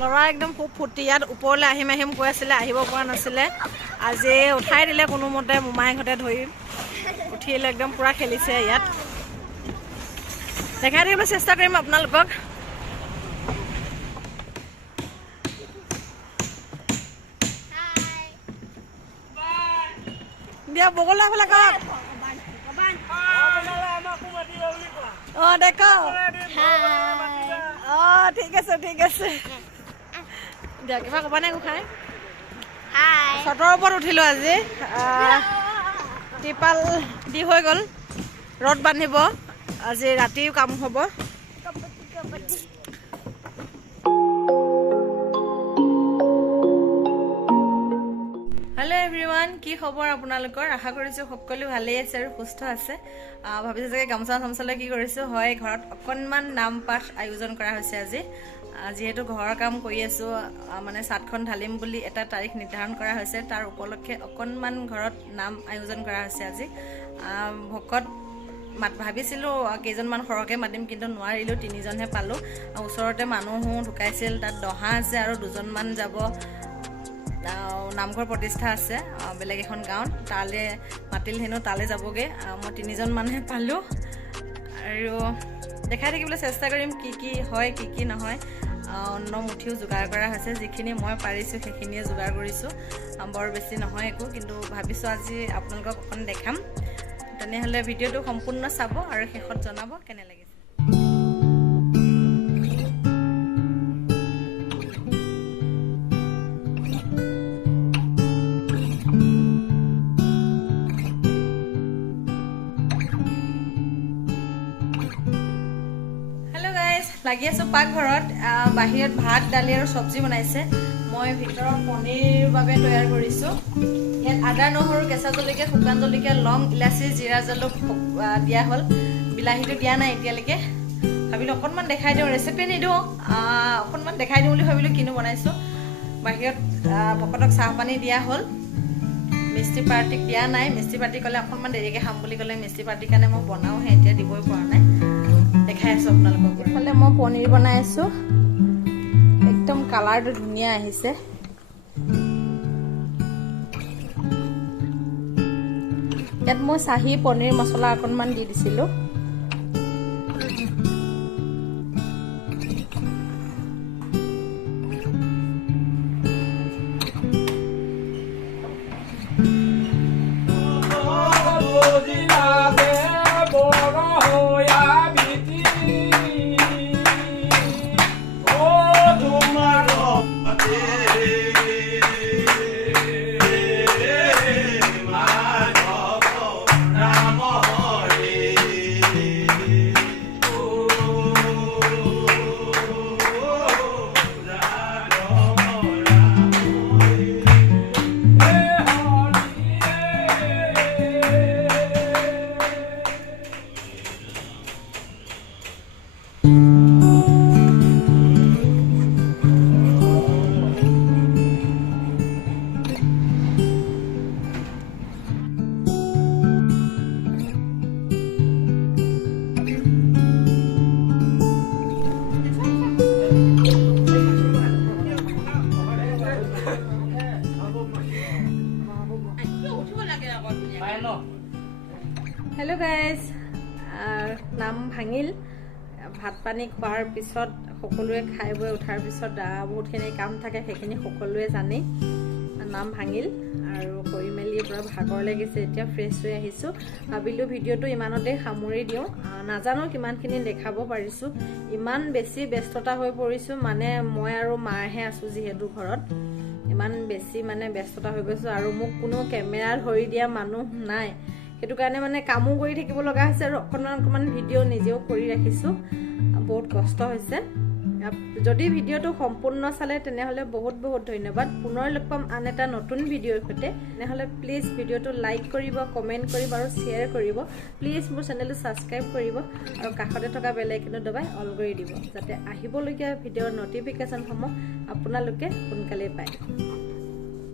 ল'ৰা একদম খুব ফূৰ্তি। ইয়াত ওপৰলৈ আহিম আহিম কৈ আছিলে, আহিব পৰা নাছিলে। আজি উঠাই দিলে কোনোমতে, মোমাইকহঁতে ধৰি উঠিলে, একদম পূৰা খেলিছে ইয়াত। দেখাই দিবলৈ চেষ্টা কৰিম আপোনালোকক। দিয়া বগলা ফালে কওক। অঁ দেখ, অঁ ঠিক আছে ঠিক আছে। দিয়া কিবা ক'বা নে গোসাঁই? চটৰ ওপৰত উঠিলোঁ আজি। ত্ৰিপাল দি হৈ গ'ল, ৰদ বান্ধিব, আজি ৰাতিও কাম হ'ব। হেল্ল' এভৰিৱান, কি খবৰ আপোনালোকৰ? আশা কৰিছোঁ সকলো ভালেই আছে আৰু সুস্থ আছে। ভাবিছোঁ চাগে গামোচা চামোচালৈ কি কৰিছোঁ। হয়, ঘৰত অকণমান নাম পাঠ আয়োজন কৰা হৈছে আজি। যিহেতু ঘৰৰ কাম কৰি আছোঁ, মানে চাটখন ঢালিম বুলি এটা তাৰিখ নিৰ্ধাৰণ কৰা হৈছে, তাৰ উপলক্ষে অকণমান ঘৰত নাম আয়োজন কৰা হৈছে আজি। ভকত ভাবিছিলোঁ কেইজনমান সৰহকৈ মাতিম, কিন্তু নোৱাৰিলোঁ, 3জনহে পালোঁ। ওচৰতে মানুহো ঢুকাইছিল, তাত দহা আছে আৰু 2জনমান যাব। নামঘৰ প্ৰতিষ্ঠা আছে বেলেগ এখন গাঁৱত, তালৈ মাতিল হেনো, তালৈ যাবগৈ। মই 3জন মানুহে পালোঁ আৰু দেখাই থাকিবলৈ চেষ্টা কৰিম কি কি হয় কি কি নহয়। অন্ন মুঠিও যোগাৰ কৰা হৈছে, যিখিনি মই পাৰিছোঁ সেইখিনিয়ে যোগাৰ কৰিছোঁ। বৰ বেছি নহয় একো, কিন্তু ভাবিছোঁ আজি আপোনালোকক অকণ দেখাম। তেনেহ'লে ভিডিঅ'টো সম্পূৰ্ণ চাব আৰু শেষত জনাব কেনে লাগিছে। লাগি আছোঁ পাকঘৰত। বাহিৰত ভাত দালি আৰু চব্জি বনাইছে। মই ভিতৰত পনীৰ বাবে তৈয়াৰ কৰিছোঁ। ইয়াত আদা নহৰু কেঁচা জলকীয়া শুকান জলকীয়া লং ইলাচি জিৰা জালুক দিয়া হ'ল। বিলাহীটো দিয়া নাই এতিয়ালৈকে। ভাবিলোঁ অকণমান দেখাই দিওঁ, ৰেচিপি নিদিওঁ, অকণমান দেখাই দিওঁ বুলি ভাবিলোঁ, কিনো বনাইছোঁ। বাহিৰত ভকতক চাহ পানী দিয়া হ'ল। মিস্ত্ৰী পাৰ্টিক দিয়া নাই। মিস্ত্ৰী পাৰ্টি ক'লে অকণমান দেৰিকৈ খাম বুলি ক'লে। মিস্ত্ৰী পাৰ্টিৰ কাৰণে মই বনাওঁহে, এতিয়া দিবই পৰা নাই। দেখাই আছোঁ আপোনালোকক। ইফালে মই পনীৰ বনাই আছোঁ, একদম কালাৰটো ধুনীয়া আহিছে। ইয়াত মই চাহী পনীৰ মছলা অকণমান দি দিছিলোঁ। হেল্ল' গাইজ, নাম ভাঙিল। ভাত পানী খোৱাৰ পিছত সকলোৱে খাই বৈ উঠাৰ পিছত বহুতখিনি কাম থাকে, সেইখিনি সকলোৱে জানে। নাম ভাঙিল আৰু কৰি মেলি পূৰা ভাগৰ লাগিছে। এতিয়া ফ্ৰেছ হৈ আহিছোঁ। ভাবিলোঁ ভিডিঅ'টো ইমানতে সামৰি দিওঁ। নাজানো কিমানখিনি দেখাব পাৰিছোঁ, ইমান বেছি ব্যস্ততা হৈ পৰিছোঁ। মানে মই আৰু মাৰহে আছোঁ যিহেতু ঘৰত, ইমান বেছি মানে ব্যস্ততা হৈ গৈছোঁ। আৰু মোক কোনো কেমেৰা ধৰি দিয়া মানুহ নাই, সেইটো কাৰণে মানে কামো কৰি থাকিব লগা হৈছে আৰু অকণমান ভিডিঅ' নিজেও কৰি ৰাখিছোঁ। বহুত কষ্ট হৈছে। যদি ভিডিঅ'টো সম্পূৰ্ণ চালে তেনেহ'লে বহুত বহুত ধন্যবাদ। পুনৰ লগ পাম আন এটা নতুন ভিডিঅ'ৰ সৈতে। তেনেহ'লে প্লিজ ভিডিঅ'টো লাইক কৰিব, কমেণ্ট কৰিব আৰু শ্বেয়াৰ কৰিব। প্লিজ মোৰ চেনেলটো ছাবস্ক্ৰাইব কৰিব আৰু কাষতে থকা বেল আইকনটো দবাই অল কৰি দিব, যাতে আহিবলগীয়া ভিডিঅ'ৰ নটিফিকেশ্যনসমূহ আপোনালোকে সোনকালেই পায়।